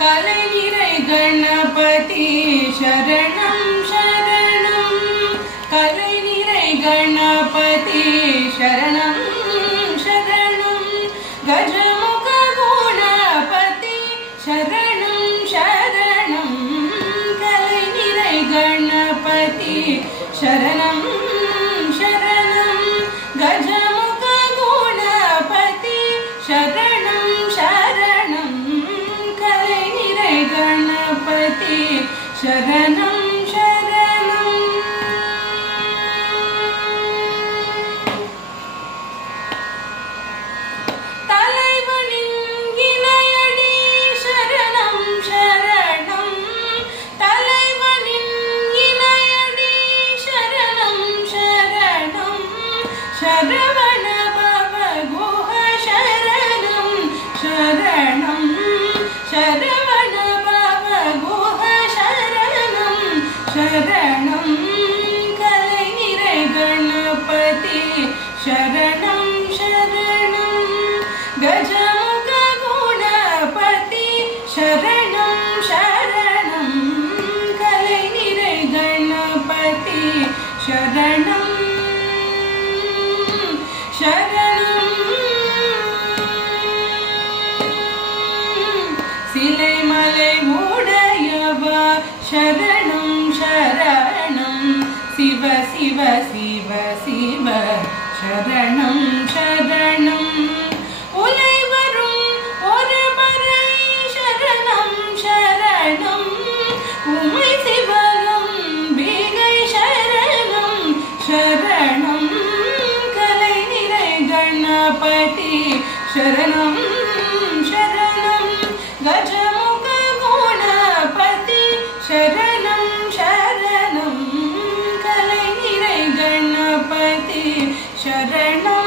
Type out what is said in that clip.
கலைநிறை கணபதி சரணம் சரணம். கலைநிறை கணபதி சரணம் சரணம். கஜமுக குணபதி சரணம் சரணம். கலைநிறை கணபதி சரணம் சரணம். கஜமுக குணபதி சரணம் சரணம். கலைநிறை கணபதி சரணம் சரணம். தலைவனின் இணையடி சரணம் சரணம். தலைவனின் இணையடி சரணம் சரணம். சரவண பவ குஹ சரணம் சரணம். சரவண பவ குஹ சரணம் சரணம். கலைநிறை கணபதி சரணம் சரணம். கஜமுக குணபதி சரணம் சரணம். கலைநிறை கணபதி சரணம் சரணம். சிலைமலை உடையவா சரணம் சரணம். சிவ சிவ சிவ சிவ சரணம் சரணம். உலை வரும் ஒருவரை சரணம் சரணம். உமை சிவகம் பிகை சரணம் சரணம். கலைநிறை கணபதி சரணம் சரணம். கஜமுக குணபதி சரணம் சரணம். கலைநிறை கணபதி சரணம்.